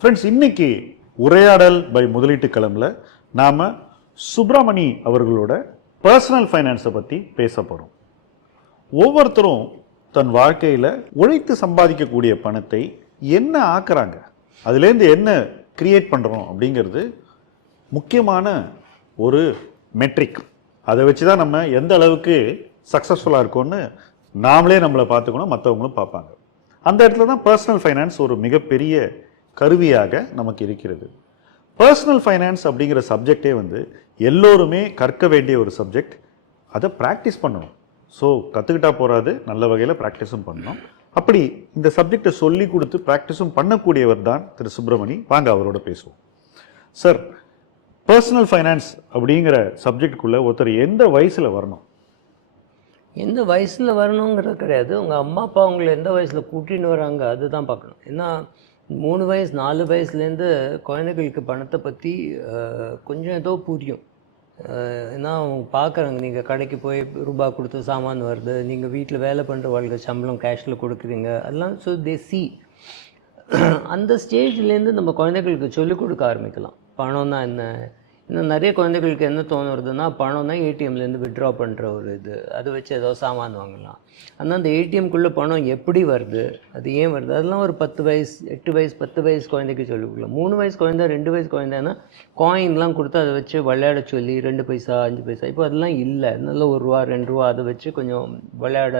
Friends இன்னைக்கு உரையாடல் by முதலீட்டு களம்ல நாம் சுப்பிரமணி அவர்களோட பர்சனல் ஃபைனான்ஸை பற்றி பேச போகிறோம் ஒவ்வொருத்தரும் தன் வாழ்க்கையில் உழைத்து சம்பாதிக்கக்கூடிய பணத்தை என்ன ஆக்குறாங்க? அதுலேருந்து என்ன கிரியேட் பண்ணுறோம் அப்படிங்கிறது முக்கியமான ஒரு மெட்ரிக் அதை வச்சு தான் நம்ம எந்த அளவுக்கு சக்ஸஸ்ஃபுல்லாக இருக்கோம்னு நாமளே நம்மளை பார்த்துக்கணும் மற்றவங்களும் பார்ப்பாங்க. அந்த இடத்துல தான் பர்சனல் ஃபைனான்ஸ் ஒரு மிகப்பெரிய கருவியாக நமக்கு இருக்கிறது. பர்சனல் ஃபைனான்ஸ் அப்படிங்கிற சப்ஜெக்டே வந்து எல்லோருமே கற்க வேண்டிய ஒரு சப்ஜெக்ட் அதை ப்ராக்டிஸ் பண்ணணும். ஸோ கற்றுக்கிட்டா போகாது நல்ல வகையில் ப்ராக்டிஸும் பண்ணணும். அப்படி இந்த சப்ஜெக்டை சொல்லி கொடுத்து ப்ராக்டிஸும் பண்ணக்கூடியவர் தான் திரு. சுப்பிரமணி. வாங்க அவரோட பேசுவோம். சார் பர்சனல் ஃபைனான்ஸ் அப்படிங்கிற சப்ஜெக்டுக்குள்ளே ஒருத்தர் எந்த வயசில் வரணும்? எந்த வயசில் வரணுங்கிறது கிடையாது. உங்கள் அம்மா அப்பா உங்களை எந்த வயசில் கூட்டின்னு வராங்க அதுதான் பார்க்கணும். ஏன்னா மூணு வயசு நாலு வயசுலேருந்து குழந்தைகளுக்கு பணத்தை பற்றி கொஞ்சம் ஏதோ புரியும். ஏன்னா அவங்க பார்க்குறாங்க நீங்கள் கடைக்கு போய் ரூபா கொடுத்து சாமான் வருது. நீங்கள் வீட்டில் வேலை பண்ணுறவாளுக்கு சம்பளம் கேஷில் கொடுக்குறீங்க. அதெல்லாம் ஸோ தே சி அந்த ஸ்டேஜ்லேருந்து நம்ம குழந்தைகளுக்கு சொல்லிக் கொடுக்க ஆரம்பிக்கலாம். பணம்னா என்ன? இன்னும் நிறைய குழந்தைகளுக்கு என்ன தோணுறதுன்னா பணம்னா ஏடிஎம்லேருந்து விட்ரா பண்ணுற ஒரு இது. அதை வச்சு ஏதோ சாமான் வாங்கலாம். ஆனால் அந்த ஏடிஎம்குள்ளே பணம் எப்படி வருது? அது ஏன் வருது? அதெல்லாம் ஒரு பத்து வயசு எட்டு வயசு பத்து வயசு குழந்தைக்கு சொல்லிக் கொடுக்கலாம் மூணு வயசு குழந்தை ரெண்டு வயசு குழந்தைன்னா காயின்லாம் கொடுத்து அதை வச்சு விளையாட சொல்லி ரெண்டு பைசா அஞ்சு பைசா இப்போ அதெல்லாம் இல்லை. நல்ல ஒரு ரூபா ரெண்டு ரூபா அதை வச்சு கொஞ்சம் விளையாட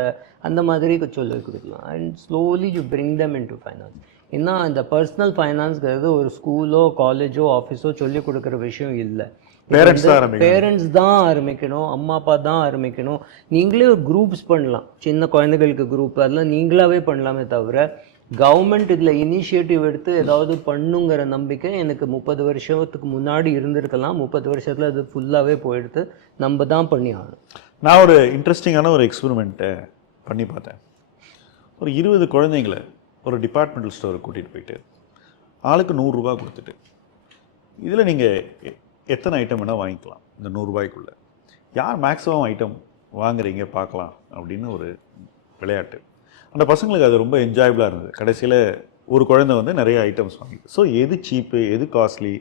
அந்த மாதிரி சொல்லி கொடுக்கலாம். And slowly you bring them in to finance ஏன்னா இந்த பர்சனல் ஃபைனான்ஸ்ங்கிறது ஒரு ஸ்கூலோ காலேஜோ ஆஃபீஸோ சொல்லி கொடுக்குற விஷயம் இல்லை. பேரண்ட்ஸ் தான் ஆரம்பிக்கணும். அம்மா அப்பா தான் ஆரம்பிக்கணும். நீங்களே ஒரு குரூப்ஸ் பண்ணலாம். சின்ன குழந்தைகளுக்கு குரூப் அதெல்லாம் நீங்களாவே பண்ணலாமே தவிர கவர்மெண்ட் இதில் இனிஷியேட்டிவ் எடுத்து ஏதாவது பண்ணுங்கிற நம்பிக்கை எனக்கு முப்பது வருஷத்துக்கு முன்னாடி இருந்திருக்கலாம். முப்பது வருஷத்தில் அது ஃபுல்லாகவே போயிடுத்து நம்ம தான் பண்ணி ஆகணும். நான் ஒரு இன்ட்ரெஸ்டிங்கான ஒரு எக்ஸ்பெரிமெண்ட்டை பண்ணி பார்த்தேன். ஒரு இருபது குழந்தைங்கள ஒரு டிபார்ட்மெண்டல் ஸ்டோருக்கு கூட்டிகிட்டு போயிட்டு ஆளுக்கு நூறுரூவா கொடுத்துட்டு இதில் நீங்கள் எத்தனை ஐட்டம் வேணால் வாங்கிக்கலாம் இந்த நூறுரூபாய்க்குள்ளே யார் மேக்ஸிமம் ஐட்டம் வாங்குறீங்க பார்க்கலாம் அப்படின்னு ஒரு விளையாட்டு. அந்த பசங்களுக்கு அது ரொம்ப என்ஜாயபுளாக இருந்தது. கடைசியில் ஒரு குழந்தை வந்து நிறைய ஐட்டம்ஸ் வாங்கிது. ஸோ எது சீப்பு எது காஸ்ட்லி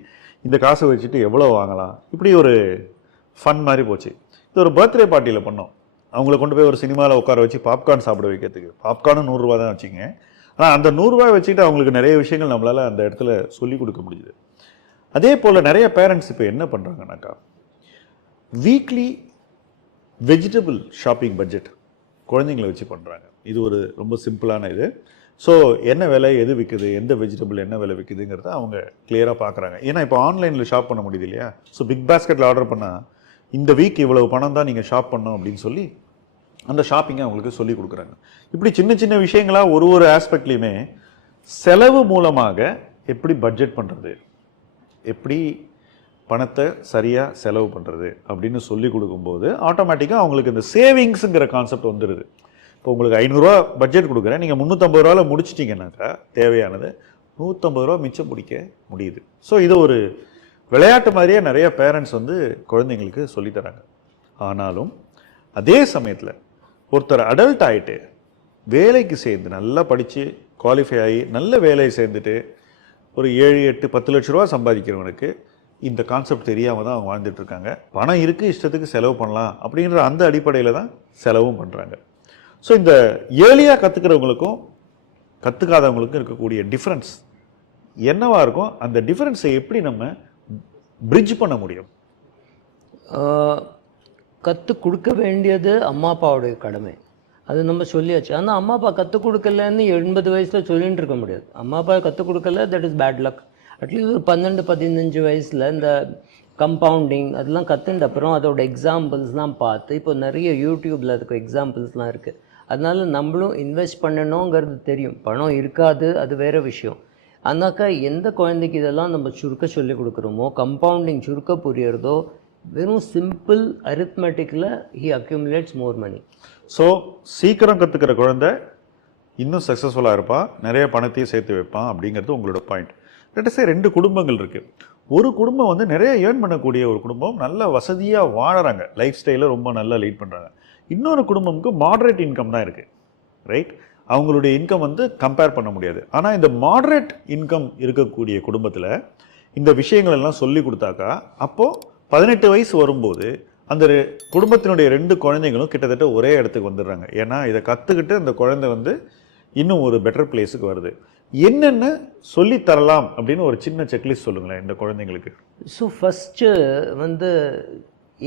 இந்த காசை வச்சுட்டு எவ்வளோ வாங்கலாம்? இப்படி ஒரு ஃபன் மாதிரி போச்சு. இது ஒரு பர்த்டே பார்ட்டியில் பண்ணோம். அவங்கள கொண்டு போய் ஒரு சினிமாவில் உட்கார வச்சு பாப்கார்ன் சாப்பிட வைக்கிறதுக்கு. பாப்கார்னும் நூறுரூவா தான் வச்சுங்க. ஆனால் அந்த நூறுரூவாய் வச்சுக்கிட்டு அவங்களுக்கு நிறைய விஷயங்கள் நம்மளால் அந்த இடத்துல சொல்லிக் கொடுக்க முடியுது. அதே போல் நிறைய பேரண்ட்ஸ் இப்போ என்ன பண்ணுறாங்கனாக்கா வீக்லி வெஜிடபிள் ஷாப்பிங் பட்ஜெட் குழந்தைங்களை வச்சு பண்ணுறாங்க இது ஒரு ரொம்ப சிம்பிளான இது. ஸோ என்ன விலை எது விற்குது எந்த வெஜிடபிள் என்ன விலை விற்குதுங்கிறத அவங்க கிளியராக பார்க்குறாங்க ஏன்னா இப்போ ஆன்லைனில் ஷாப் பண்ண முடியுது இல்லையா? ஸோ பிக் பாஸ்கெட்டில் ஆர்டர் பண்ணால் இந்த வீக் இவ்வளவு பணம் தான் நீங்கள் ஷாப் பண்ணணும் அப்படின்னு சொல்லி அந்த ஷாப்பிங்கை அவங்களுக்கு சொல்லி கொடுக்குறாங்க. இப்படி சின்ன சின்ன விஷயங்களாக ஒரு ஒரு ஆஸ்பெக்ட்லையுமே செலவு மூலமாக எப்படி பட்ஜெட் பண்ணுறது எப்படி பணத்தை சரியாக செலவு பண்ணுறது அப்படின்னு சொல்லி கொடுக்கும்போது ஆட்டோமேட்டிக்காக அவங்களுக்கு இந்த சேவிங்ஸுங்கிற கான்செப்ட் வந்துடுது இப்போ உங்களுக்கு ஐநூறுரூவா பட்ஜெட் கொடுக்குறேன். நீங்கள் முந்நூற்றம்பது ரூபாவில் முடிச்சிட்டிங்கன்னாக்கா தேவையானது நூற்றம்பது ரூபா மிச்சம் பிடிக்க முடியுது. ஸோ இது ஒரு விளையாட்டு மாதிரியே நிறைய பேரண்ட்ஸ் வந்து குழந்தைங்களுக்கு சொல்லித் தராங்க. ஆனாலும் அதே சமயத்தில் ஒருத்தர் அடல்ட் ஆகிட்டு வேலைக்கு சேர்ந்து நல்லா படித்து குவாலிஃபை ஆகி நல்ல வேலையை சேர்ந்துட்டு ஒரு ஏழு எட்டு பத்து லட்ச ரூபா சம்பாதிக்கிறவனுக்கு இந்த கான்செப்ட் தெரியாமல் தான் அவங்க வாழ்ந்துட்டுருக்காங்க பணம் இருக்குது இஷ்டத்துக்கு செலவு பண்ணலாம் அப்படின்ற அந்த அடிப்படையில் தான் செலவும் பண்ணுறாங்க ஸோ இந்த ஏர்லியாக கற்றுக்கிறவங்களுக்கும் கற்றுக்காதவங்களுக்கும் இருக்கக்கூடிய டிஃப்ரென்ஸ் என்னவாக இருக்கும்? அந்த டிஃப்ரென்ஸை எப்படி நம்ம பிரிட்ஜ் பண்ண முடியும்? கற்றுக் கொடுக்க வேண்டியது அம்மா அப்பாவுடைய கடமை. அது நம்ம சொல்லியாச்சு. ஆனால் அம்மா அப்பா கற்றுக் கொடுக்கலன்னு எண்பது வயசில் சொல்லிகிட்டு இருக்க முடியாது. அம்மா அப்பா கற்றுக் கொடுக்கல that is bad luck at least ஒரு பன்னெண்டு பதினஞ்சு வயசில் இந்த கம்பவுண்டிங் அதெல்லாம் கற்றுண்ட அப்புறம் அதோட எக்ஸாம்பிள்ஸ்லாம் பார்த்து இப்போ நிறைய யூடியூப்பில் அதுக்கு எக்ஸாம்பிள்ஸ்லாம் இருக்குது அதனால் நம்மளும் இன்வெஸ்ட் பண்ணணுங்கிறது தெரியும். பணம் இருக்காது அது வேறு விஷயம். ஆனாக்கா எந்த குழந்தைக்கு இதெல்லாம் நம்ம சுருக்க சொல்லி கொடுக்குறோமோ கம்பவுண்டிங் சுருக்க புரியறதோ வெறும் simple அரித்மெட்டிக்கில் he accumulates more money so சீக்கிரம் கற்றுக்கிற குழந்தை இன்னும் சக்ஸஸ்ஃபுல்லாக இருப்பான் நிறைய பணத்தையும் சேர்த்து வைப்பான் அப்படிங்கிறது உங்களோட பாயிண்ட் ரெட்டஸே ரெண்டு குடும்பங்கள் இருக்குது ஒரு குடும்பம் வந்து நிறைய ஏர்ன் பண்ணக்கூடிய ஒரு குடும்பம் நல்ல வசதியாக வாழறாங்க. லைஃப் ஸ்டைலை ரொம்ப நல்லா லீட் பண்ணுறாங்க இன்னொரு குடும்பமுக்கு மாடரேட் இன்கம் தான் இருக்குது ரைட் அவங்களுடைய இன்கம் வந்து கம்பேர் பண்ண முடியாது. ஆனால் இந்த மாடரேட் இன்கம் இருக்கக்கூடிய குடும்பத்தில் இந்த விஷயங்கள் எல்லாம் சொல்லி கொடுத்தாக்கா அப்போது பதினெட்டு வயசு வரும்போது அந்த குடும்பத்தினுடைய ரெண்டு குழந்தைங்களும் கிட்டத்தட்ட ஒரே இடத்துக்கு வந்துடுறாங்க. ஏன்னா இதை கற்றுக்கிட்டு அந்த குழந்தை வந்து இன்னும் ஒரு பெட்டர் பிளேஸுக்கு வருது. என்னென்ன சொல்லித் தரலாம் அப்படின்னு ஒரு சின்ன செக்லிஸ்ட் சொல்லுங்களேன் இந்த குழந்தைங்களுக்கு. ஸோ ஃபஸ்ட்டு வந்து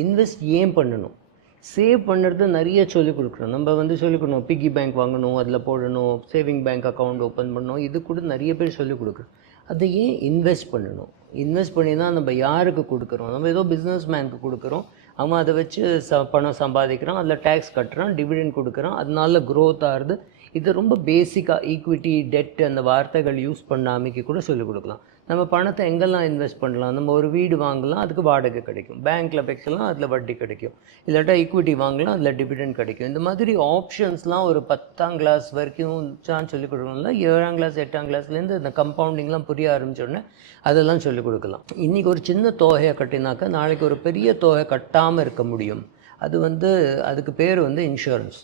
இன்வெஸ்ட் ஏன் பண்ணணும்? சேவ் பண்ணுறது நிறைய சொல்லிக் கொடுக்குறோம் நம்ம வந்து சொல்லிக் கொடுக்கணும் பிக்கி பேங்க் வாங்கணும் அதில் போடணும் சேவிங் பேங்க் அக்கௌண்ட் ஓப்பன் பண்ணணும் இது கூட நிறைய பேர் சொல்லிக் கொடுக்குறோம் அதை ஏன் இன்வெஸ்ட் பண்ணணும்? இன்வெஸ்ட் பண்ணி தான் நம்ம யாருக்கு கொடுக்குறோம்? நம்ம ஏதோ பிஸ்னஸ் மேனுக்கு கொடுக்குறோம். அவன் அதை வச்சு ச பணம் சம்பாதிக்கிறான் அதில் டேக்ஸ் கட்டுறான் டிவிடெண்ட் கொடுக்குறான் அதனால க்ரோத் ஆகுது. இது ரொம்ப பேசிக்காக ஈக்விட்டி டெட் அந்த வார்த்தைகள் யூஸ் பண்ணாமைக்கு கூட சொல்லிக் கொடுக்கலாம். நம்ம பணத்தை எங்கெல்லாம் இன்வெஸ்ட் பண்ணலாம்? நம்ம ஒரு வீடு வாங்கலாம் அதுக்கு வாடகை கிடைக்கும். பேங்க்கில் வைக்கலாம் அதில் வட்டி கிடைக்கும். இல்லாட்டா ஈக்விட்டி வாங்கலாம் அதில் டிவிடெண்ட் கிடைக்கும். இந்த மாதிரி ஆப்ஷன்ஸ்லாம் ஒரு பத்தாம் கிளாஸ் வரைக்கும் தான் சொல்லிக் கொடுக்கணும்ல? ஏழாம் கிளாஸ் எட்டாம் கிளாஸ்லேருந்து இந்த கம்பவுண்டிங்லாம் புரிய ஆரம்பிச்சோடனே அதெல்லாம் சொல்லிக் கொடுக்கலாம். இன்றைக்கி ஒரு சின்ன தொகையை கட்டினாக்கா நாளைக்கு ஒரு பெரிய தொகை கட்டாமல் இருக்க முடியும். அது வந்து அதுக்கு பேர் வந்து இன்சூரன்ஸ்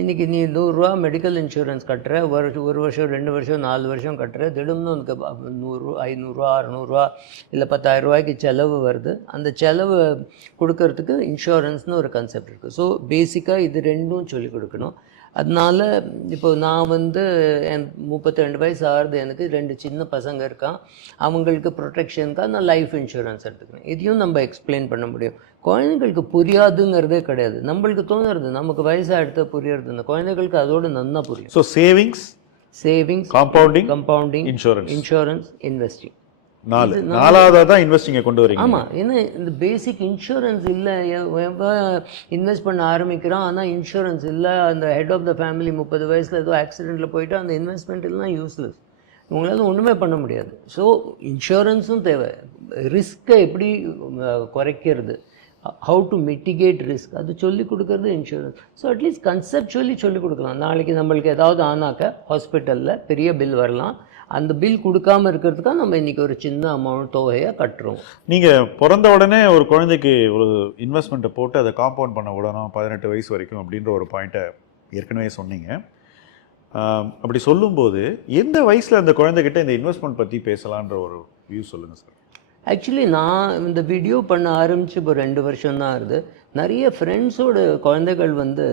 இன்றைக்கி நீ நூறுரூவா மெடிக்கல் இன்சூரன்ஸ் கட்டுற ஒரு ஒரு வருஷம் ரெண்டு வருஷம் நாலு வருஷம் கட்டுற திடம்னு உனக்கு நூறு ஐநூறுரூவா அறநூறுவா இல்லை பத்தாயிரம் ரூபாய்க்கு செலவு வருது. அந்த செலவு கொடுக்கறதுக்கு இன்சூரன்ஸ்னு ஒரு கான்செப்ட் இருக்குது ஸோ பேசிக்காக இது ரெண்டும் சொல்லிக் கொடுக்கணும். அதனால இப்போ நான் வந்து என் முப்பத்தி ரெண்டு வயசு ஆகுது எனக்கு ரெண்டு சின்ன பசங்க இருக்கான் அவங்களுக்கு ப்ரொடெக்ஷனுக்காக நான் லைஃப் இன்சூரன்ஸ் எடுத்துக்கிறேன். இதையும் நம்ம எக்ஸ்பிளைன் பண்ண முடியும். குழந்தைங்களுக்கு புரியாதுங்கிறதே கிடையாது. நம்மளுக்கு தோணுறது நமக்கு வயசாக எடுத்து புரியறது இந்த குழந்தைகளுக்கு அதோட நன்னா புரியும். So savings savings compounding compounding insurance insurance investing நாலு. நாலாவதாக தான் இன்வெஸ்டிங்கை கொண்டு வரீங்க ஆமாம் ஏன்னா இந்த பேசிக் இன்சூரன்ஸ் இல்லை. இன்வெஸ்ட் பண்ண ஆரம்பிக்கிறான் ஆனால் இன்சூரன்ஸ் இல்லை. அந்த ஹெட் ஆஃப் த ஃபேமிலி முப்பது வயசில் ஏதோ ஆக்சிடெண்ட்டில் போயிட்டு அந்த இன்வெஸ்ட்மெண்ட் எல்லாம் யூஸ்லெஸ் உங்களால் ஒன்றுமே பண்ண முடியாது. ஸோ இன்சூரன்ஸும் தேவை. ரிஸ்க்கை எப்படி குறைக்கிறது? ஹவு டு மிட்டிகேட் ரிஸ்க் அது சொல்லி கொடுக்கறது இன்சூரன்ஸ் ஸோ அட்லீஸ்ட் கன்செப்டுவலி சொல்லி கொடுக்கலாம். நாளைக்கு நம்மளுக்கு ஏதாவது ஆனாக்க ஹாஸ்பிட்டலில் பெரிய பில் வரலாம். அந்த பில் கொடுக்காம இருக்கிறதுக்காக நம்ம இன்னைக்கு ஒரு சின்ன அமௌண்ட் தொகையை கட்டுறோம். நீங்கள் பிறந்த உடனே ஒரு குழந்தைக்கு ஒரு இன்வெஸ்ட்மெண்ட்டை போட்டு அதை காம்பவுண்ட் பண்ண விடணும் பதினெட்டு வயசு வரைக்கும் அப்படின்ற ஒரு பாயிண்ட்டை ஏற்கனவே சொன்னீங்க. அப்படி சொல்லும்போது எந்த வயசில் அந்த குழந்தைகிட்ட இந்த இன்வெஸ்ட்மெண்ட் பற்றி பேசலான்ற ஒரு வியூ சொல்லுங்கள் சார் ஆக்சுவலி நான் இந்த வீடியோ பண்ண ஆரம்பிச்சு இப்போ ரெண்டு வருஷம் தான் ஆகுது. நிறைய ஃப்ரெண்ட்ஸோட குழந்தைகள் வந்து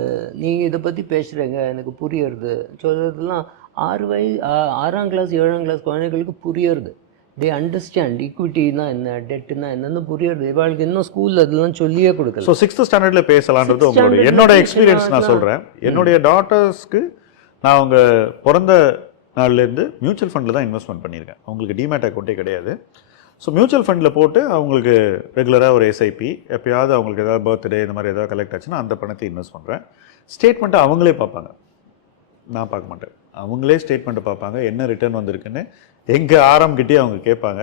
நீங்கள் இதை பற்றி பேசுகிறீங்க எனக்கு புரியறது. சொல்கிறதுலாம் ஆறு வயசு ஆ- ஆறாம் கிளாஸ் ஏழாம் கிளாஸ் குழந்தைகளுக்கு புரியறது. தே அண்டர்ஸ்டாண்ட் ஈக்விட்டினா என்ன டெட்டுனா என்னன்னு புரியறது. இவாளுக்கு இன்னும் ஸ்கூலில் அதெல்லாம் சொல்லியே கொடுக்கல. ஸோ சிக்ஸ்த் ஸ்டாண்டர்டில் பேசலான்றது உங்களோட standard என்னோட எக்ஸ்பீரியன்ஸ் நான். சொல்கிறேன் என்னுடைய டாட்டர்ஸ்க்கு நான் அவங்க பிறந்த நாள்லேருந்து மியூச்சுவல் ஃபண்டில் தான் இன்வெஸ்ட்மெண்ட் பண்ணியிருக்கேன். அவங்களுக்கு டிமேட் அக்கௌண்ட்டே கிடையாது. ஸோ மியூச்சுவல் ஃபண்டில் போட்டு அவங்களுக்கு ரெகுலராக ஒரு எஸ்ஐபி எப்பயாவது அவங்களுக்கு ஏதாவது பர்த்டே இந்த மாதிரி ஏதாவது கலெக்ட் ஆச்சுன்னா அந்த பணத்தை இன்வெஸ்ட் பண்ணுறேன் ஸ்டேட்மெண்ட்டை அவங்களே பார்ப்பாங்க. நான் பார்க்க மாட்டேன். அவங்களே ஸ்டேட்மெண்ட்டை பார்ப்பாங்க என்ன ரிட்டர்ன் வந்திருக்குன்னு. எங்கள் ஆரம்பிக்கிட்டே அவங்க கேட்பாங்க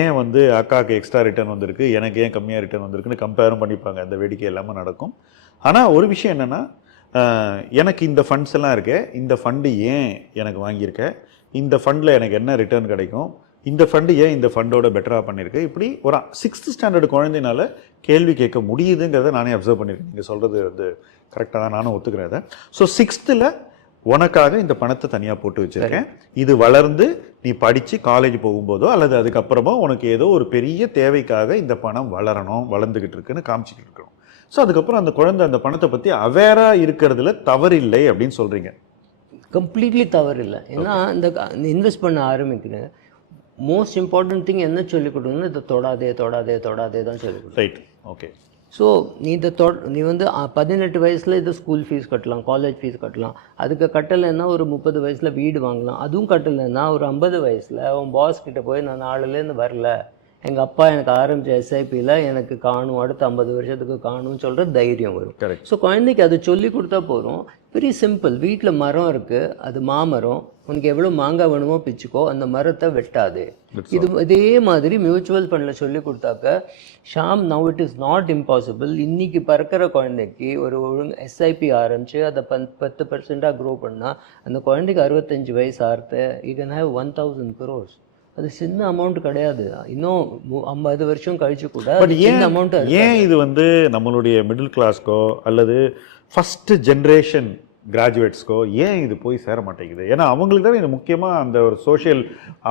ஏன் வந்து அக்காவுக்கு எக்ஸ்ட்ரா ரிட்டர்ன் வந்திருக்கு எனக்கு ஏன் கம்மியாக ரிட்டர்ன் வந்திருக்குன்னு கம்பேரும் பண்ணிப்பாங்க. அந்த வேடிக்கை எல்லாமே நடக்கும். ஆனால் ஒரு விஷயம் என்னென்னா எனக்கு இந்த ஃபண்ட்ஸ் எல்லாம் இருக்கு இந்த ஃபண்டு ஏன் எனக்கு வாங்கியிருக்க? இந்த ஃபண்டில் எனக்கு என்ன ரிட்டர்ன் கிடைக்கும்? இந்த ஃபண்டு ஏன் இந்த ஃபண்டோட பெட்டராக பண்ணியிருக்கு? இப்படி ஒரு சிக்ஸ்த் ஸ்டாண்டர்ட் குழந்தைனால கேள்வி கேட்க முடியுதுங்கிறத நானே அப்சர்வ் பண்ணியிருக்கேன். நீங்கள் சொல்கிறது வந்து கரெக்டாக தான் நானும் ஒத்துக்கிறேன் அதை ஸோ சிக்ஸ்த்தில் உனக்காக இந்த பணத்தை தனியாக போட்டு வச்சிருக்கேன். இது வளர்ந்து நீ படித்து காலேஜ் போகும்போதோ அல்லது அதுக்கப்புறமோ உனக்கு ஏதோ ஒரு பெரிய தேவைக்காக இந்த பணம் வளரணும் வளர்ந்துக்கிட்டு இருக்குன்னு காமிச்சிக்கிட்டு இருக்கிறோம். ஸோ அதுக்கப்புறம் அந்த குழந்தை அந்த பணத்தை பற்றி அவேராக இருக்கிறதுல தவறில்லை அப்படின்னு சொல்கிறீங்க கம்ப்ளீட்லி தவறு இல்லை ஏன்னா இந்த இன்வெஸ்ட் பண்ண ஆரம்பிக்கிறேன். மோஸ்ட் இம்பார்ட்டன்ட் திங் என்ன சொல்லிக் கொடுக்கணும்னா இதை தொடாதே தொடாதே தொடாதே தான் சொல்லிக் ரைட் ஓகே ஸோ நீ இந்த தொ நீ வந்து பதினெட்டு வயசில் இது ஸ்கூல் ஃபீஸ் கட்டலாம் காலேஜ் ஃபீஸ் கட்டலாம். அதுக்கு கட்டலைன்னா ஒரு முப்பது வயசில் வீடு வாங்கலாம். அதுவும் கட்டலைன்னா ஒரு ஐம்பது வயசில் உன் பாஸ் கிட்டே போய் நான் நாளிலேருந்து வரல. எங்கள் அப்பா எனக்கு ஆரம்பித்த எஸ்ஐபியில் எனக்கு காணும் அடுத்த ஐம்பது வருஷத்துக்கு காணும்னு சொல்கிற தைரியம் வரும். ஸோ குழந்தைக்கு அது சொல்லி கொடுத்தா போதும். வெரி சிம்பிள் வீட்டில் மரம் இருக்குது அது மாமரம். உனக்கு எவ்வளோ மாங்காய் வேணுமோ பிச்சுக்கோ அந்த மரத்தை வெட்டாது. இது இதே மாதிரி மியூச்சுவல் ஃபண்டில் சொல்லி கொடுத்தாக்க Sham now it is not impossible இன்னைக்கு பறக்கிற குழந்தைக்கு ஒரு ஒழுங்கு எஸ்ஐபி ஆரம்பிச்சு அதை பன் பத்து பர்சென்ட்டாக க்ரோ பண்ணால் அந்த குழந்தைக்கு அறுபத்தஞ்சு வயசு ஆறுத்து you can have one thousand crores அது சின்ன அமௌண்ட் கிடையாது. இன்னும் ஐம்பது வருஷம் கழிச்சு கூட ஏன் அமௌண்ட் ஏன் இது வந்து நம்மளுடைய மிடில் கிளாஸ்க்கோ அல்லது ஃபர்ஸ்ட் ஜென்ரேஷன் கிராஜுவேட்ஸ்க்கோ ஏன் இது போய் சேர மாட்டேங்குது? ஏன்னா அவங்களுக்கு தான் இது முக்கியமாக அந்த ஒரு சோஷியல்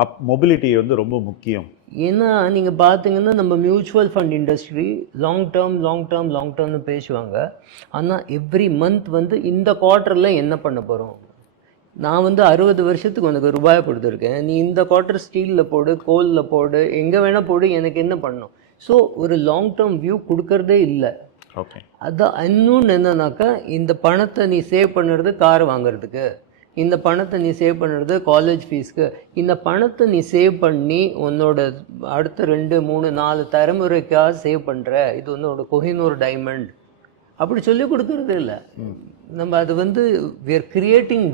அப் மொபிலிட்டி வந்து ரொம்ப முக்கியம். ஏன்னா நீங்கள் பார்த்தீங்கன்னா நம்ம mutual fund industry long term long term long டேர்ம்னு பேசுவாங்க. ஆனால் எவ்ரி மந்த் வந்து இந்த குவார்ட்டரில் என்ன பண்ண போகிறோம் நான் வந்து அறுபது வருஷத்துக்கு உனக்கு ரூபாய் கொடுத்துருக்கேன். நீ இந்த குவார்ட்டர் ஸ்டீலில் போடு கோலில் போடு எங்கே வேணால் போடு எனக்கு என்ன பண்ணும்? ஸோ ஒரு லாங் டேர்ம் வியூ கொடுக்கறதே இல்லை. ஓகே அதான் இன்னொன்று என்னன்னாக்கா இந்த பணத்தை நீ சேவ் பண்ணுறது கார் வாங்குறதுக்கு. இந்த பணத்தை நீ சேவ் பண்ணுறது காலேஜ் ஃபீஸ்க்கு இந்த பணத்தை நீ சேவ் பண்ணி உன்னோட அடுத்த ரெண்டு மூணு நாலு தலைமுறைக்காக சேவ் பண்ணுற இது உன்னோட கொஹினூர் டைமண்ட் அப்படி சொல்லி கொடுக்கறது இல்லை. நம்ம அது வந்து we are கிரியேட்டிங்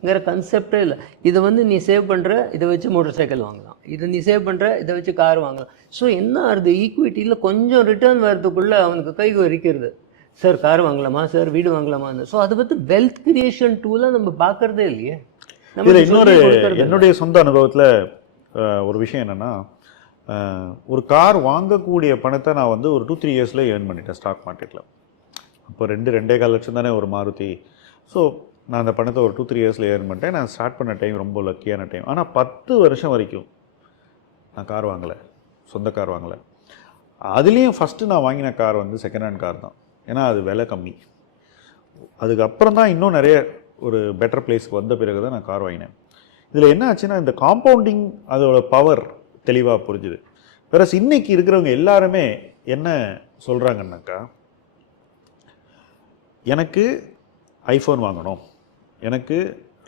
வெல்த்ங்கிற கன்செப்டே இல்லை. இதை வந்து நீ சேவ் பண்ணுற இதை வச்சு மோட்டார் சைக்கிள் வாங்கலாம். இதை நீ சேவ் பண்ணுற இதை வச்சு கார் வாங்கலாம். ஸோ என்ன ஆகுது? ஈக்விட்டியில் கொஞ்சம் ரிட்டர்ன் வர்றதுக்குள்ளே அவனுக்கு கை வரிக்கிறது. சார் கார் வாங்கலாமா? சார் வீடு வாங்கலாமான்னு. ஸோ அதை பற்றி வெல்த் கிரியேஷன் டூலாக நம்ம பார்க்கறதே இல்லையே. நம்ம இதில் இன்னொரு. என்னுடைய சொந்த அனுபவத்தில் ஒரு விஷயம் என்னென்னா ஒரு கார் வாங்கக்கூடிய பணத்தை நான் வந்து ஒரு டூ த்ரீ இயர்ஸில் ஏர்ன் பண்ணிட்டேன் ஸ்டாக் மார்க்கெட்டில் அப்போ ரெண்டு ரெண்டே கால் லட்சம் தானே ஒரு மாருதி. ஸோ நான் அந்த பணத்தை ஒரு டூ த்ரீ இயர்ஸில் ஏர்ன் பண்ணிட்டேன். நான் ஸ்டார்ட் பண்ண டைம் ரொம்ப லக்கியான டைம் ஆனால் பத்து வருஷம் வரைக்கும் நான் கார் வாங்கலை. சொந்த கார் வாங்கலை. அதுலேயும் ஃபஸ்ட்டு நான் வாங்கின கார் வந்து செகண்ட் ஹேண்ட் கார் தான். ஏன்னா அது விலை கம்மி. அதுக்கப்புறம் தான் இன்னும் நிறைய ஒரு பெட்டர் பிளேஸ்க்கு வந்த பிறகு தான் நான் கார் வாங்கினேன். இதில் என்ன ஆச்சுன்னா இந்த காம்பவுண்டிங் அதோட பவர் தெளிவாக புரிஞ்சுது. பிறஸ் இன்னைக்கு இருக்கிறவங்க எல்லாருமே என்ன சொல்கிறாங்கன்னாக்கா எனக்கு ஐஃபோன் வாங்கணும். எனக்கு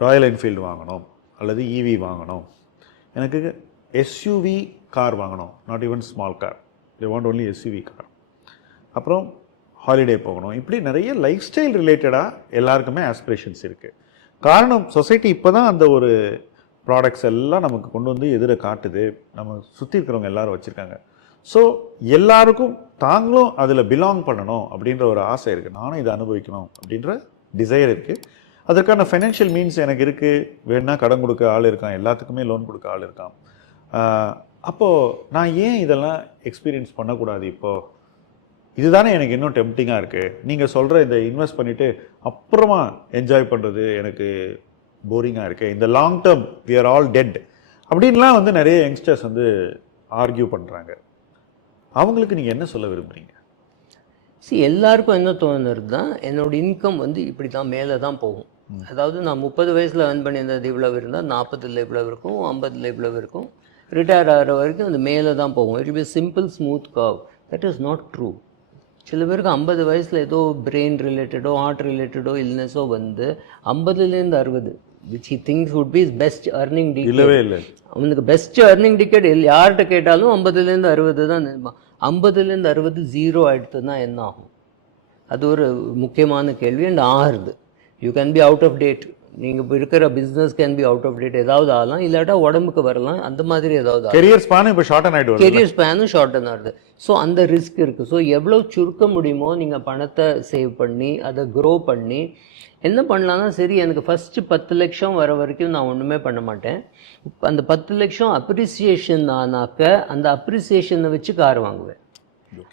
ராயல் என்ஃபீல்டு வாங்கணும் அல்லது ஈவி வாங்கணும். எனக்கு எஸ்யூவி கார் வாங்கணும் not even small car they want only SUV car அப்புறம் ஹாலிடே போகணும். இப்படி நிறைய லைஃப் ஸ்டைல் ரிலேட்டடாக எல்லாருக்குமே ஆஸ்பிரேஷன்ஸ் இருக்குது காரணம் சொசைட்டி இப்போ தான் அந்த ஒரு ப்ராடக்ட்ஸ் எல்லாம் நமக்கு கொண்டு வந்து எதிர காட்டுது. நம்ம சுற்றி இருக்கிறவங்க எல்லாரும் வச்சுருக்காங்க. ஸோ எல்லாருக்கும் தாங்களும் அதில் பிலாங் பண்ணணும் அப்படின்ற ஒரு ஆசை இருக்குது நானும் இதை அனுபவிக்கணும் அப்படின்ற டிசைர் இருக்குது அதற்கான ஃபைனான்ஷியல் மீன்ஸ் எனக்கு இருக்குது வேணால் கடன் கொடுக்க ஆள் இருக்கான். எல்லாத்துக்குமே லோன் கொடுக்க ஆள் இருக்கான். அப்போது நான் ஏன் இதெல்லாம் எக்ஸ்பீரியன்ஸ் பண்ணக்கூடாது இப்போது இதுதானே எனக்கு இன்னும் டெம்டிங்காக இருக்குது நீங்கள் சொல்கிற இந்த இன்வெஸ்ட் பண்ணிவிட்டு அப்புறமா என்ஜாய் பண்ணுறது எனக்கு போரிங்காக இருக்குது இந்த long term we are all dead அப்படின்லாம் வந்து நிறைய யங்ஸ்டர்ஸ் வந்து ஆர்கியூ பண்ணுறாங்க அவங்களுக்கு நீங்கள் என்ன சொல்ல விரும்புகிறீங்க சி எல்லாருக்கும் என்ன தோணுறது தான் என்னோட இன்கம் வந்து இப்படி தான் மேலே தான் போகும் அதாவது நான் முப்பது வயசில் earn பண்ணியிருந்தது இவ்வளவு இருந்தால் நாற்பதுல இவ்வளவு இருக்கும் ஐம்பதுல இவ்வளவு இருக்கும். ரிட்டையர் ஆகிற வரைக்கும் அது மேலே தான் போகும் it be simple smooth curve that is not true சில பேருக்கு ஐம்பது வயசில் ஏதோ பிரெயின் ரிலேட்டடோ ஹார்ட் ரிலேட்டடோ இல்னஸோ வந்து ஐம்பதுலேருந்து அறுபது which he thinks would be best earning டி இல்லவே இல்லை. அவனுக்கு பெஸ்ட் earning டிக்கெட் யார்கிட்ட கேட்டாலும் ஐம்பதுலேருந்து அறுபது தான் நினைப்பான். ஐம்பதுலேருந்து அறுபது ஜீரோ ஆயிடுத்துன்னா என்ன ஆகும் அது ஒரு முக்கியமான கேள்வி அண்ட் ஆறுது. You can be out of date நீங்கள் இப்போ இருக்கிற business can be out of date ஏதாவது ஆகலாம். இல்லாட்டா உடம்புக்கு வரலாம். அந்த மாதிரி ஏதாவது கெரியர் ஸ்பான் இப்போ ஷார்ட் ஆகிட்டு வருது கெரியர் ஸ்பேனும் ஷார்ட்டன் ஆகுது. ஸோ அந்த ரிஸ்க் இருக்குது ஸோ எவ்வளோ சுருக்க முடியுமோ நீங்கள் பணத்தை சேவ் பண்ணி அதை க்ரோ பண்ணி என்ன பண்ணலாம்னா சரி எனக்கு ஃபஸ்ட்டு பத்து லட்சம் வர வரைக்கும் நான் ஒன்றுமே பண்ண மாட்டேன். அந்த பத்து லட்சம் அப்ரிசியேஷன் ஆனாக்க அந்த அப்ரிசியேஷனை வச்சு கார் வாங்குவேன்.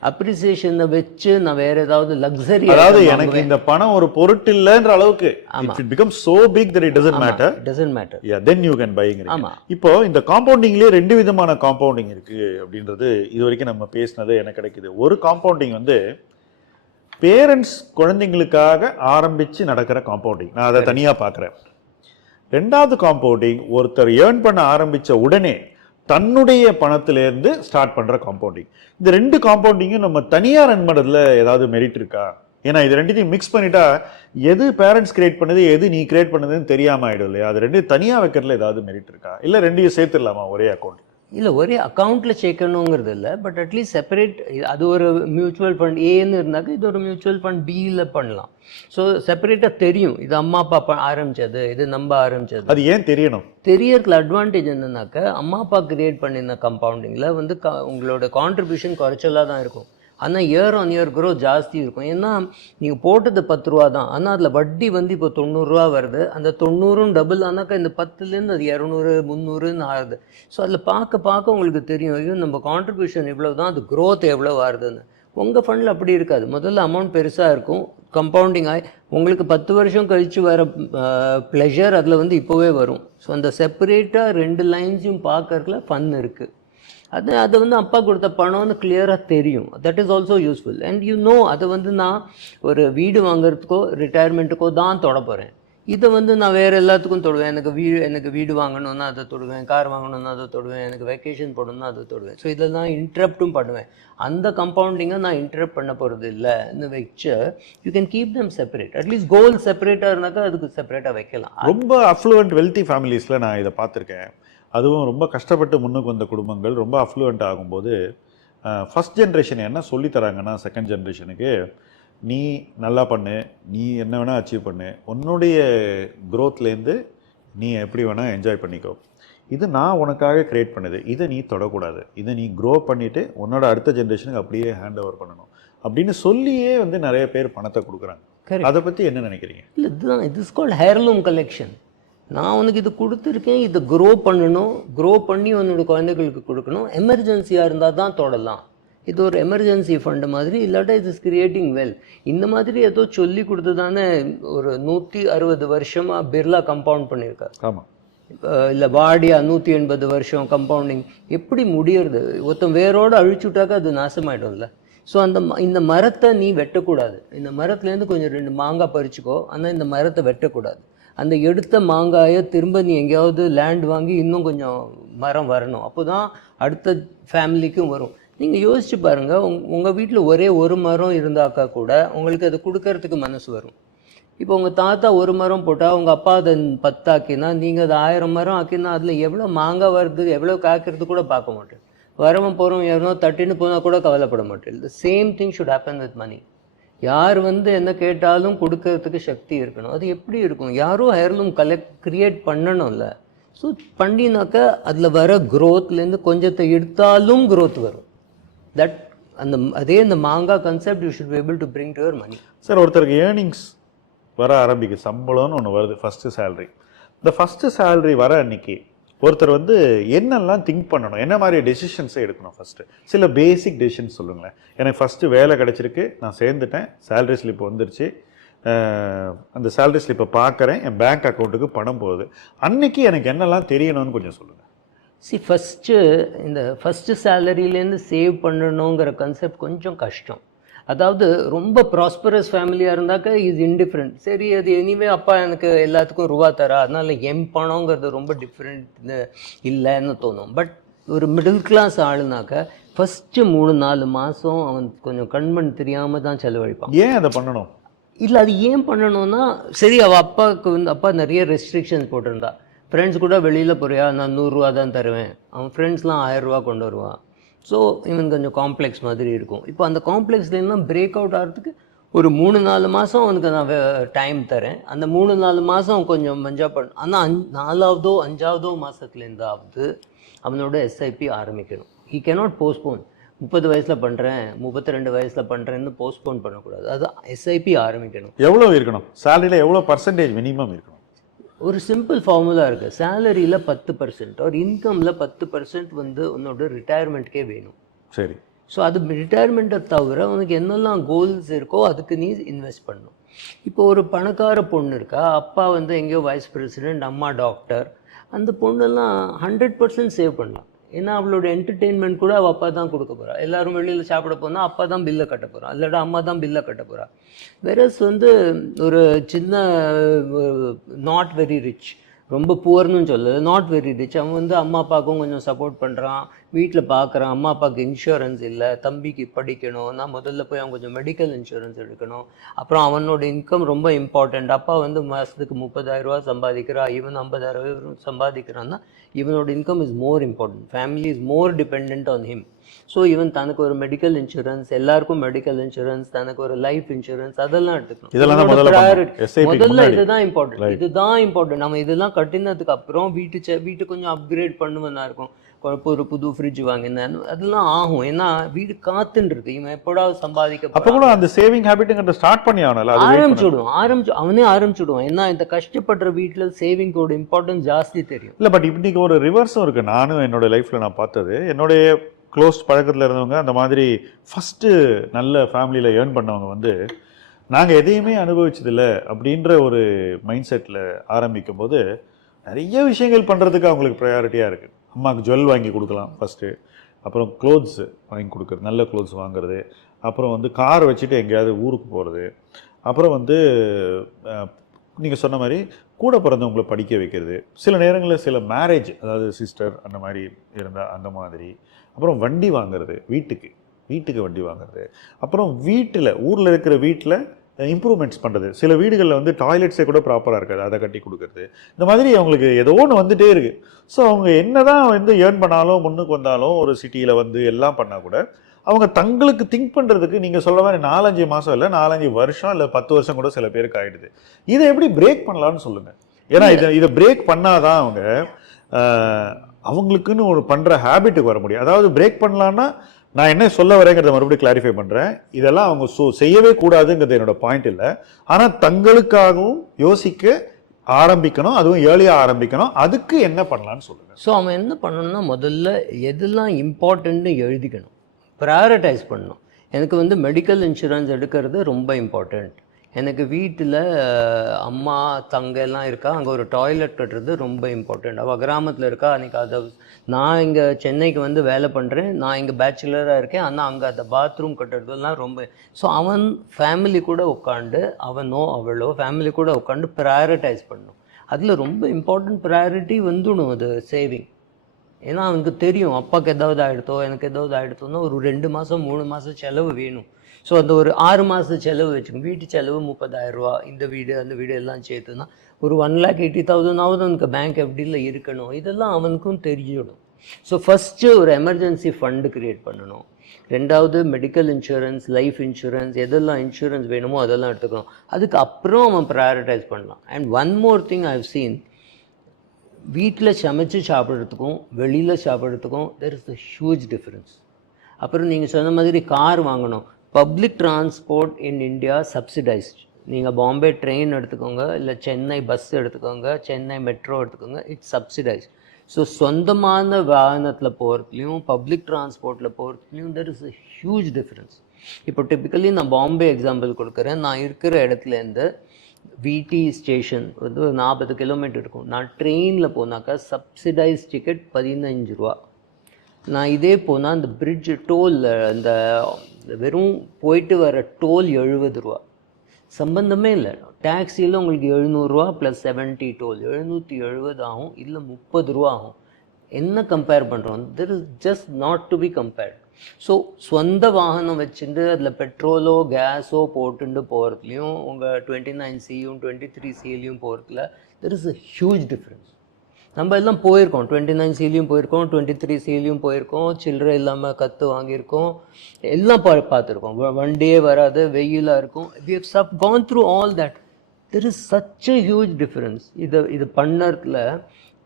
அப்ரிசியேஷனை வச்சு நான் வேற ஏதாவது லக்ஸரி அதாவது எனக்கு இந்த பணம் ஒரு பொருட்டு இல்லைன்ற அளவுக்கு it become so big that it doesn't matter doesn't matter yeah then you can பைங்கிறீங்க ஆமா. இப்போ இந்த காம்பவுண்டிங்லேயே ரெண்டு விதமான காம்பவுண்டிங் இருக்கு அப்படின்றது இது வரைக்கும் நம்ம பேசினது எனக்கு கிடைக்குது. ஒரு காம்பவுண்டிங் வந்து பேரண்ட்ஸ் குழந்தைங்களுக்காக ஆரம்பிச்சு நடக்கிற காம்பவுண்டிங் நான் அதை தனியா பார்க்குறேன். ரெண்டாவது காம்பவுண்டிங் ஒருத்தர் ஏர்ன் பண்ண ஆரம்பிச்ச உடனே தன்னுடைய பணத்திலேருந்து ஸ்டார்ட் பண்ற காம்பவுண்டிங் இந்த ரெண்டு காம்பவுண்டிங்கும் நம்ம தனியா ரன் பண்றதுல ஏதாவது மெரிட் இருக்கா? ஏன்னா இது ரெண்டுத்தையும் மிக்ஸ் பண்ணிட்டா எது பேரண்ட்ஸ் கிரியேட் பண்ணுது எது நீ கிரியேட் பண்ணுதுன்னு தெரியாம ஆயிடும் இல்லையா? அது ரெண்டு தனியா வைக்கிறதுல ஏதாவது மெரிட் இருக்கா? இல்ல ரெண்டையும் சேர்த்துடலாமா ஒரே அக்கௌண்ட் இல்லை ஒரே அக்கௌண்ட்டில் சேர்க்கணுங்கிறது இல்லை பட் அட்லீஸ்ட் செப்பரேட் அது ஒரு மியூச்சுவல் ஃபண்ட் ஏன்னு இருந்தாக்க இது ஒரு மியூச்சுவல் ஃபண்ட் பியில் பண்ணலாம். ஸோ செப்பரேட்டாக தெரியும். இது அம்மா அப்பா ப- ஆரம்பிச்சது இது நம்ம ஆரம்பிச்சது. அது ஏன் தெரியணும்? தெரியறதுல அட்வான்டேஜ் என்னன்னாக்க அம்மா அப்பா கிரியேட் பண்ணியிருந்த கம்பவுண்டிங்கில் வந்து க உங்களோட கான்ட்ரிபியூஷன் குறைச்சலாக தான் இருக்கும். ஆனால் இயர் ஆன் இயர் க்ரோ ஜாஸ்தி இருக்கும். ஏன்னா நீங்கள் போட்டது பத்து ரூபா தான். ஆனால் அதில் வட்டி வந்து இப்போ தொண்ணூறுரூவா வருது. அந்த தொண்ணூறும் டபுள் ஆனாக்கா இந்த பத்துலேருந்து அது இரநூறு முந்நூறுன்னு ஆகுது. ஸோ அதில் பார்க்க பார்க்க உங்களுக்கு தெரியும். ஐயோ நம்ம கான்ட்ரிபியூஷன் இவ்வளோ தான் அது க்ரோத் எவ்வளோ வருதுன்னு. உங்கள் ஃபண்டில் அப்படி இருக்காது. முதல்ல அமௌண்ட் பெருசாக இருக்கும். கம்பவுண்டிங் ஆகி உங்களுக்கு பத்து வருஷம் கழித்து வர ப்ளெஷர் அதில் வந்து இப்போவே வரும். ஸோ அந்த செப்பரேட்டாக ரெண்டு லைன்ஸையும் பார்க்கறதுல ஃபன் இருக்குது அது அது வந்து அப்பா கொடுத்த பணம்னு கிளியராக தெரியும். That is also useful and you know அதை வந்து நான் ஒரு வீடு வாங்குறதுக்கோ ரிட்டையர்மெண்ட்டுக்கோ தான் தொட போகிறேன் இதை வந்து நான் வேறு எல்லாத்துக்கும் தொடுவேன். எனக்கு வீடு எனக்கு வீடு வாங்கணும்னா அதை தொடுவேன். கார் வாங்கணும்னா அதை தொடுவேன். எனக்கு வெக்கேஷன் போடணும்னா அதை தொடுவேன். ஸோ இதில் நான் இன்ட்ரப்ட்டும் பண்ணுவேன். அந்த கம்பவுண்டிங்கை நான் இன்ட்ரப்ட் பண்ண போகிறது இல்லைன்னு வச்சு you can keep them separate at least goal செப்பரேட்டாக இருந்தாக்கா அதுக்கு செப்பரேட்டாக வைக்கலாம். ரொம்ப அஃப்ளூவன்ட் வெல்த்தி ஃபேமிலிஸில் நான் இதை பார்த்துருக்கேன். அதுவும் ரொம்ப கஷ்டப்பட்டு முன்னுக்கு வந்த குடும்பங்கள் ரொம்ப அஃப்ளூவன்ட் ஆகும்போது ஃபஸ்ட் ஜென்ரேஷன் என்ன சொல்லித் தராங்கன்னா செகண்ட் ஜென்ரேஷனுக்கு நீ நல்லா பண்ணு நீ என்ன வேணால் அச்சீவ் பண்ணு. உன்னுடைய க்ரோத்லேருந்து நீ எப்படி வேணால் என்ஜாய் பண்ணிக்கோ. இது நான் உனக்காக கிரியேட் பண்ணது. இதை நீ தொடக்கூடாது. இதை நீ க்ரோ பண்ணிவிட்டு உன்னோட அடுத்த ஜென்ரேஷனுக்கு அப்படியே ஹேண்ட் ஓவர் பண்ணணும். அப்படின்னு சொல்லியே வந்து நிறைய பேர் பணத்தை கொடுக்குறாங்க. அதை பற்றி என்ன நினைக்கிறீங்க? இல்லை இதுதான் இது இஸ் கால்ட் ஹேர்லூம் கலெக்ஷன் நான் உனக்கு இது கொடுத்துருக்கேன் இதை க்ரோ பண்ணணும் க்ரோ பண்ணி உன்னோட குழந்தைகளுக்கு கொடுக்கணும். எமர்ஜென்சியாக இருந்தால் தான் தொடலாம். இது ஒரு எமர்ஜென்சி ஃபண்டு மாதிரி இல்லாட்டா இது இஸ் கிரியேட்டிங் வெல் இந்த மாதிரி ஏதோ சொல்லி கொடுத்து தானே ஒரு நூற்றி அறுபது வருஷமாக பிர்லா கம்பவுண்ட் பண்ணியிருக்காரு. ஆமாம் இல்லை வாடியா நூற்றி எண்பது வருஷம் கம்பவுண்டிங் எப்படி முடியறது? ஒருத்தன் வேரோடு அழிச்சுட்டாக்கா அது நாசமாயிடும்ல. ஸோ அந்த இந்த மரத்தை நீ வெட்டக்கூடாது. இந்த மரத்துலேருந்து கொஞ்சம் ரெண்டு மாங்காய் பறிச்சுக்கோ ஆனால் இந்த மரத்தை வெட்டக்கூடாது. அந்த எடுத்த மாங்காயை திரும்ப நீ எங்கேயாவது லேண்ட் வாங்கி இன்னும் கொஞ்சம் மரம் வரணும். அப்போ தான் அடுத்த ஃபேமிலிக்கும் வரும். நீங்கள் யோசிச்சு பாருங்கள் உங் உங்கள் வீட்டில் ஒரே ஒரு மரம் இருந்தாக்கா கூட உங்களுக்கு அது கொடுக்கறதுக்கு மனசு வரும். இப்போ உங்கள் தாத்தா ஒரு மரம் போட்டால் உங்கள் அப்பா அதை பத்தாக்கினா நீங்கள் அதை ஆயிரம் மரம் ஆக்கினா அதில் எவ்வளோ மாங்காய் வருது எவ்வளோ காய்க்கிறது கூட பார்க்க மாட்டேன். வரவன் போகிறோம் எவ்வளோ தட்டின்னு போனால் கூட கவலைப்பட மாட்டேன். The same thing should happen with money யார் வந்து என்ன கேட்டாலும் கொடுக்கறதுக்கு சக்தி இருக்கணும். அது எப்படி இருக்கும்? யாரும் ஹேர்லூம் கலெக்ட் கிரியேட் பண்ணணும்ல. ஸோ பண்ணினாக்கா அதில் வர க்ரோத்லேருந்து கொஞ்சத்தை எடுத்தாலும் க்ரோத் வரும். தட் அந்த அதே இந்த மாங்காய் concept you should be able to bring to your sir ஒருத்தருக்கு ஏர்னிங்ஸ் வர ஆரம்பிக்கு சம்பளம்னு ஒன்று வருது ஃபஸ்ட்டு சேலரி இந்த ஃபஸ்ட்டு சேலரி வர அன்னைக்கு ஒருத்தர் வந்து என்னெல்லாம் திங்க் பண்ணணும் என்ன மாதிரி டெசிஷன்ஸை எடுக்கணும் ஃபஸ்ட்டு சில பேசிக் டெசிஷன்ஸ் சொல்லுங்களேன். எனக்கு ஃபஸ்ட்டு வேலை கிடச்சிருக்கு நான் சேர்ந்துட்டேன் சேலரி ஸ்லிப் வந்துருச்சு. அந்த சேலரி ஸ்லிப்பை பார்க்குறேன் என் பேங்க் அக்கௌண்ட்டுக்கு பணம் போகுது. அன்னைக்கு எனக்கு என்னெல்லாம் தெரியணும்னு கொஞ்சம் சொல்லுங்கள் சி ஃபஸ்ட்டு இந்த ஃபஸ்ட்டு சேலரியிலேருந்து சேவ் பண்ணணுங்கிற கன்செப்ட் கொஞ்சம் கஷ்டம். அதாவது ரொம்ப ப்ராஸ்பரஸ் ஃபேமிலியாக இருந்தாக்க இது இன்டிஃப்ரெண்ட் சரி அது எனிவே அப்பா எனக்கு எல்லாத்துக்கும் ரூபா தரா அதனால என் பணங்கிறது ரொம்ப டிஃப்ரெண்ட் இல்லைன்னு தோணும். பட் ஒரு மிடில் கிளாஸ் ஆளுனாக்க ஃபஸ்ட்டு மூணு நாலு மாதம் அவன் கொஞ்சம் கண்மண் தெரியாமல் தான் செலவழிப்பான். ஏன் அதை பண்ணணும்? இல்லை அது ஏன் பண்ணணும்னா சரி அவள் அப்பாவுக்கு வந்து அப்பா நிறைய ரெஸ்ட்ரிக்ஷன்ஸ் போட்டிருந்தா. ஃப்ரெண்ட்ஸ் கூட வெளியில் போறியா நான் நூறுரூவா தான் தருவேன். அவன் ஃப்ரெண்ட்ஸ்லாம் ஆயிரரூவா கொண்டு வருவான். ஸோ இவன் கொஞ்சம் காம்ப்ளெக்ஸ் மாதிரி இருக்கும். இப்போ அந்த காம்ப்ளெக்ஸ்லேருந்து பிரேக் அவுட் ஆகிறதுக்கு ஒரு மூணு நாலு மாதம் அவனுக்கு நான் டைம் தரேன். அந்த மூணு நாலு மாதம் கொஞ்சம் மஞ்சா பண்ண. ஆனால் அஞ் நாலாவதோ அஞ்சாவதோ மாதத்துலேருந்தாவது அவனோட எஸ்ஐபி ஆரம்பிக்கணும். ஹி கேனாட் போஸ்ட்போன் முப்பது வயசில் பண்ணுறேன் முப்பத்தி ரெண்டு வயசில் பண்ணுறேன்னு போஸ்ட்போன் பண்ணக்கூடாது. அது எஸ்ஐபி ஆரம்பிக்கணும். எவ்வளோ இருக்கணும்? சேலரியில் எவ்வளோ பர்சன்டேஜ் மினிமம் இருக்கணும்? ஒரு சிம்பிள் ஃபார்முலா இருக்குது சேலரியில் பத்து பர்சன்ட் ஒரு இன்கமில் பத்து பர்சன்ட் வந்து உன்னோட ரிட்டையர்மெண்ட்கே வேணும். சரி. ஸோ அது ரிட்டையர்மெண்ட்டை தவிர உனக்கு என்னெல்லாம் கோல்ஸ் இருக்கோ அதுக்கு நீ இன்வெஸ்ட் பண்ணணும். இப்போ ஒரு பணக்கார பொண்ணு இருக்கா. அப்பா வந்து எங்கேயோ வைஸ் பிரசிடென்ட் அம்மா டாக்டர் அந்த பொண்ணெல்லாம் ஹண்ட்ரட் பர்சன்ட் சேவ் பண்ணலாம். ஏன்னா அவளோட என்டர்டெயின்மெண்ட் கூட அவள் அப்பா தான் கொடுக்க போகிறாள் எல்லாரும் வெளியில் சாப்பிட போனால் அப்பா தான் பில்லை கட்ட போகிறான் இல்லாட்டா அம்மா தான் பில்லை கட்ட போகிறா வெரஸ் வந்து ஒரு சின்ன நாட் வெரி ரிச் ரொம்ப புவர்னு சொல்லல. நாட் வெரி ரிச் அவன் வந்து அம்மா அப்பாவுக்கும் கொஞ்சம் சப்போர்ட் பண்ணுறான் வீட்டில் பார்க்குறான் அம்மா அப்பாவுக்கு இன்சூரன்ஸ் இல்லை. தம்பிக்கு படிக்கணும். நான் முதல்ல போய் அவன் கொஞ்சம் மெடிக்கல் இன்சூரன்ஸ் எடுக்கணும். அப்புறம் அவனோட இன்கம் ரொம்ப இம்பார்ட்டண்ட் அப்பா வந்து மாதத்துக்கு முப்பதாயிரம் ரூபா இவன் ஐம்பதாயிரம் சம்பாதிக்கிறான்னா இவனோட income is more important family is more depend on him so இவன் தனக்கு ஒரு மெடிக்கல் இன்சூரன்ஸ் எல்லாருக்கும் மெடிக்கல் இன்சூரன்ஸ் தனக்கு ஒரு லைஃப் இன்சூரன்ஸ் அதெல்லாம் எடுத்துக்கணும். முதல்ல. இதுதான் இம்பார்ட்டன்ட் இதுதான் இம்பார்ட்டன்ட் நம்ம இதெல்லாம் கட்டினதுக்கு அப்புறம் வீட்டு செ- வீட்டு கொஞ்சம் அப்கிரேட் பண்ணுவேன்னா இருக்கும். கொ- இப்போ ஒரு புது ஃப்ரிட்ஜ் வாங்கினேன். அதெல்லாம் ஆகும். ஏன்னா வீடு காத்துன்னு இருக்கு. இவன் எப்படாவது சம்பாதிக்க அப்ப கூட அந்த சேவிங் ஹேபிட்டுங்கிறத ஸ்டார்ட் பண்ணி ஆகணும்ல. ஆரம்பிச்சுடுவான் ஆரம்பிச்சு அவனே ஆரம்பிச்சுடுவான் ஏன்னா இந்த கஷ்டப்படுற வீட்டுல சேவிங்கோட இம்பார்ட்டன்ஸ் ஜாஸ்தி தெரியும். இல்லை பட் இன்னைக்கு ஒரு ரிவர்ஸும் இருக்கு. நானும் என்னோட லைஃப்ல நான் பார்த்தது. என்னுடைய க்ளோஸ் பழக்கத்தில் இருந்தவங்க அந்த மாதிரி ஃபஸ்ட்டு நல்ல ஃபேமிலியில் ஏர்ன் பண்ணவங்க வந்து நாங்கள் எதையுமே அனுபவிச்சதில்லை அப்படின்ற ஒரு மைண்ட் செட்டில் ஆரம்பிக்கும் போது நிறைய விஷயங்கள் பண்ணுறதுக்கு அவங்களுக்கு ப்ரையாரிட்டியாக இருக்குது அம்மாவுக்கு ஜுவல் வாங்கி கொடுக்கலாம் ஃபஸ்ட்டு அப்புறம் க்ளோத்ஸ் வாங்கி கொடுக்குறது நல்ல க்ளோத்ஸ் வாங்குறது. அப்புறம் வந்து கார் வச்சுட்டு எங்கேயாவது ஊருக்கு போகிறது அப்புறம் வந்து நீங்கள் சொன்ன மாதிரி கூட பிறந்தவங்கள படிக்க வைக்கிறது. சில நேரங்களில் சில மேரேஜ் அதாவது சிஸ்டர் அந்த மாதிரி இருந்தால் அந்த மாதிரி. அப்புறம் வண்டி வாங்குறது வீட்டுக்கு. வீட்டுக்கு வண்டி வாங்குறது. அப்புறம் வீட்டில் ஊரில் இருக்கிற வீட்டில் இம்ப்ரூவ்மெண்ட்ஸ் பண்ணுறது சில வீடுகளில் வந்து டாய்லெட்ஸே கூட ப்ராப்பராக இருக்காது. அதை கட்டி கொடுக்கறது. இந்த மாதிரி அவங்களுக்கு ஏதோ ஒன்று வந்துகிட்டே இருக்குது ஸோ அவங்க என்ன தான் வந்து ஏர்ன் பண்ணாலும் முன்னுக்கு வந்தாலும் ஒரு சிட்டியில் வந்து எல்லாம் பண்ணால் கூட அவங்க தங்களுக்கு திங்க் பண்ணுறதுக்கு நீங்கள் சொல்ல மாதிரி நாலஞ்சு மாதம் இல்லை நாலஞ்சு வருஷம் இல்லை பத்து வருஷம் கூட சில பேருக்கு ஆயிடுது. இதை எப்படி பிரேக் பண்ணலாம்னு சொல்லுங்கள் ஏன்னா இதை இதை பிரேக் பண்ணாதான் அவங்க அவங்களுக்குன்னு ஒரு பண்ணுற ஹேபிட்டுக்கு வர முடியும். அதாவது பிரேக் பண்ணலான்னா நான் என்ன சொல்ல வரேங்கிறத மறுபடியும் கிளாரிஃபை பண்ணுறேன் இதெல்லாம் அவங்க சோ செய்யவே கூடாதுங்கிறது என்னோட பாயிண்ட் இல்லை. ஆனால் தங்களுக்காகவும் யோசிக்க ஆரம்பிக்கணும் அதுவும் ஏர்லியாக ஆரம்பிக்கணும். அதுக்கு என்ன பண்ணலாம்னு சொல்லுங்கள் ஸோ அவன் என்ன பண்ணணும்னா முதல்ல எதெல்லாம் இம்பார்ட்டன்ட்னு எழுதிக்கணும். ப்ரையாரிட்டைஸ் பண்ணணும். எனக்கு வந்து மெடிக்கல் இன்சூரன்ஸ் எடுக்கிறது ரொம்ப இம்பார்ட்டண்ட் எனக்கு வீட்டில் அம்மா தங்க எல்லாம் இருக்கா அங்கே ஒரு டாய்லெட் கட்டுறது ரொம்ப இம்பார்ட்டண்ட் அவள் கிராமத்தில் இருக்கா அன்றைக்கி அதை நான் இங்கே சென்னைக்கு வந்து வேலை பண்ணுறேன் நான் இங்கே பேச்சுலராக இருக்கேன். ஆனால் அங்கே அந்த பாத்ரூம் கட்டுறதுலாம் ரொம்ப ஸோ அவன் ஃபேமிலி கூட உட்காந்து அவனோ அவளோ ஃபேமிலி கூட உட்காந்து ப்ரையாரிட்டைஸ் பண்ணும். அதில் ரொம்ப இம்பார்ட்டண்ட் ப்ரையாரிட்டி வந்துடும் அது சேவிங் ஏன்னா அவனுக்கு தெரியும் அப்பாவுக்கு ஏதாவது ஆகிடுத்தோ எனக்கு ஏதாவது ஆகிடுத்தோன்னா ஒரு ரெண்டு மாதம் மூணு மாதம் செலவு வேணும். ஸோ அந்த ஒரு ஆறு மாதம் செலவு வச்சுக்கோங்க. வீட்டு செலவு முப்பதாயிரரூவா இந்த வீடு அந்த வீடு எல்லாம் சேர்த்துனா ஒரு ஒன் லேக் எயிட்டி தௌசண்ட் அவனுக்கு பேங்க் எப்படியில் இருக்கணும். இதெல்லாம் அவனுக்கும் தெரிஞ்சிடும். ஸோ ஃபஸ்ட்டு ஒரு எமர்ஜென்சி ஃபண்டு க்ரியேட் பண்ணணும். ரெண்டாவது மெடிக்கல் இன்சூரன்ஸ் லைஃப் இன்சூரன்ஸ் எதெல்லாம் இன்சூரன்ஸ் வேணுமோ அதெல்லாம் எடுத்துக்கணும். அதுக்கு அப்புறம் அவன் ப்ரையாரிட்டைஸ் பண்ணலாம். And one more thing I've seen வீட்டில் சமைச்சு சாப்பிட்றதுக்கும் வெளியில் சாப்பிட்றதுக்கும் there is a huge difference அப்புறம் நீங்கள் சொன்ன மாதிரி கார் வாங்கணும். Public transport in India subsidized நீங்கள் பாம்பே ட்ரெயின் எடுத்துக்கோங்க இல்லை சென்னை பஸ் எடுத்துக்கோங்க சென்னை மெட்ரோ எடுத்துக்கோங்க இட்ஸ் சப்சிடைஸ் ஸோ சொந்தமான வாகனத்தில் போகிறதுலையும் பப்ளிக் டிரான்ஸ்போர்ட்டில் போகிறதுலையும் there is a huge difference இப்போ டிப்பிக்கலி நான் பாம்பே எக்ஸாம்பிள் கொடுக்குறேன். நான் இருக்கிற இடத்துலேருந்து விடி ஸ்டேஷன் வந்து ஒரு நாற்பது கிலோமீட்டர் இருக்கும். நான் ட்ரெயினில் போனாக்கா சப்சிடைஸ் டிக்கெட் பதினஞ்சு ரூபா. நான் இதே போனால் அந்த பிரிட்ஜ் டோல் அந்த வெறும் போயிட்டு வர டோல் எழுபது ரூபா. சம்பந்தமே இல்லை. டாக்ஸியில் உங்களுக்கு எழுநூறுரூவா ப்ளஸ் செவன்ட்டி டோல் எழுநூற்றி எழுபது ஆகும் இல்லை முப்பது ரூபா ஆகும். என்ன கம்பேர் பண்ணுறோம் there is just not to be compared so சொந்த வாகனம் வச்சுட்டு அதில் பெட்ரோலோ கேஸோ போட்டுட்டு போகிறதுலையும் உங்கள் டுவெண்ட்டி நைன் சியும் டுவெண்ட்டி த்ரீ சிலையும் போகிறதுல there is a huge difference நம்ம எல்லாம் போயிருக்கோம். டுவெண்ட்டி நைன் சிலையும் போயிருக்கோம் டுவெண்ட்டி த்ரீ சிலையும் போயிருக்கோம் சில்லறை இல்லாமல் கற்று வாங்கியிருக்கோம் எல்லாம் பா பார்த்துருக்கோம். வண்டியே வராது வெயிலாக இருக்கும். We have sub gone through all that there is such a huge difference இதை இது பண்ணறதுல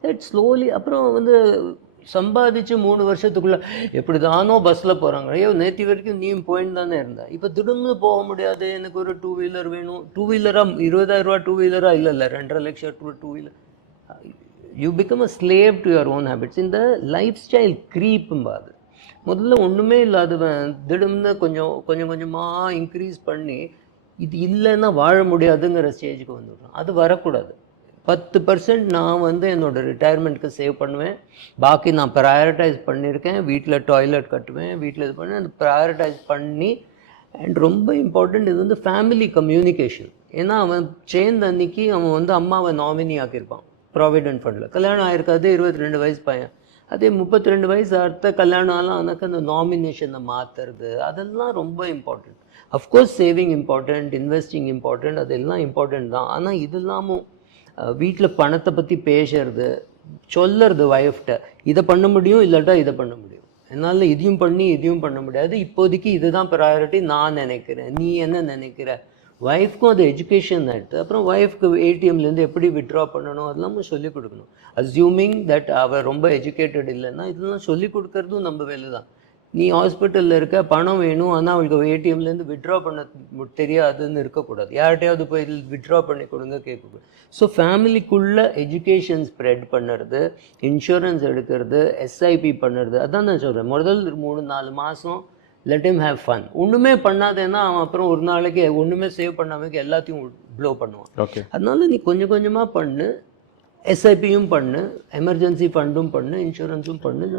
தட் ஸ்லோலி அப்புறம் வந்து சம்பாதிச்சு மூணு வருஷத்துக்குள்ள எப்படி தானோ பஸ்ஸில் போகிறாங்க ஐயோ நேற்று வரைக்கும் நீயும் போயின்னு தானே இருந்த. இப்போ திடம்னு போக முடியாது எனக்கு ஒரு டூ வீலர் வேணும். டூ வீலராக இருபதாயிரம் ரூபா டூ வீலராக இல்லை இல்லை ரெண்டரை லட்சம் two two wheeler you become a slave to your own habits இந்த லைஃப் ஸ்டைல் க்ரீப்பும்பாது முதல்ல ஒன்றுமே இல்லாதவன் திடம்னு கொஞ்சம் கொஞ்சம் கொஞ்சமாக இன்க்ரீஸ் பண்ணி இது இல்லைன்னா வாழ முடியாதுங்கிற ஸ்டேஜுக்கு வந்துடுறான். அது வரக்கூடாது. பத்து பர்சன்ட் நான் வந்து என்னோட ரிட்டையர்மெண்ட்க்கு சேவ் பண்ணுவேன். பாக்கி நான் ப்ரையாரிட்டைஸ் பண்ணியிருக்கேன். வீட்டில் டாய்லெட் கட்டுவேன். வீட்டில் இது பண்ணி அந்த ப்ரையாரிட்டைஸ் பண்ணி அண்ட் ரொம்ப இம்பார்ட்டண்ட் இது வந்து ஃபேமிலி கம்யூனிகேஷன் ஏன்னா அவன் சேர்ந்த அன்னைக்கு அவன் வந்து அம்மாவை நாமினி ஆக்கியிருப்பான் ப்ராவிடென்ட் ஃபண்டில் கல்யாணம் ஆயிருக்காது இருபத்தி ரெண்டு வயசு பையன். அதே முப்பத்தி ரெண்டு வயசு அடுத்த கல்யாணம் ஆகலாம் எனக்கு அந்த நாமினேஷனை மாற்றுறது அதெல்லாம் ரொம்ப important of course saving important investing important அதெல்லாம் இம்பார்ட்டண்ட் தான். ஆனால் இது இல்லாமல் வீட்டில் பணத்தை பற்றி பேசுறது சொல்லுறது ஒய்ஃப்ட்ட இதை பண்ண முடியும் இல்லாட்டா இதை பண்ண முடியும். என்னால் இதையும் பண்ணி இதையும் பண்ண முடியாது. இப்போதைக்கு இதுதான் ப்ரையாரிட்டி நான் நினைக்கிறேன். நீ என்ன நினைக்கிற? ஒய்ஃப்க்கும் அது எஜுகேஷன் ஆகிட்டு அப்புறம் ஒய்ஃப்க்கு ஏடிஎம்லேருந்து எப்படி விட்ரா பண்ணணும் அதெல்லாம் சொல்லிக் கொடுக்கணும். அஸ்யூமிங் தட் அவள் ரொம்ப எஜுகேட்டட் இல்லைன்னா இதெல்லாம் சொல்லிக் கொடுக்கறதும் நம்ம வேலை தான் நீ ஹாஸ்பிட்டலில் இருக்க பணம் வேணும் ஆனால் அவளுக்கு ஏடிஎம்லேருந்து விட்ரா பண்ண தெரியாதுன்னு இருக்கக்கூடாது. யார்கிட்டயாவது போய் விட்ரா பண்ணி கொடுங்க கேட்கக்கூடாது. ஸோ ஃபேமிலிக்குள்ளே எஜுகேஷன் ஸ்ப்ரெட் பண்ணுறது இன்சூரன்ஸ் எடுக்கிறது எஸ்ஐபி பண்ணுறது அதான் நான் சொல்கிறேன் முதல் மூணு நாலு மாதம் லெட் him ஹேவ் ஃபன் ஒன்றுமே பண்ணாதேன்னா அவன் அப்புறம் ஒரு நாளைக்கு ஒன்றுமே சேவ் பண்ணாமல் எல்லாத்தையும் ப்ளோ பண்ணுவான். ஓகே அதனால நீ கொஞ்சம் கொஞ்சமாக பண்ணு எஸ்ஐபியும் பண்ணு எமர்ஜென்சி ஃபண்டும் பண்ணு இன்சூரன்ஸும் பண்ணு.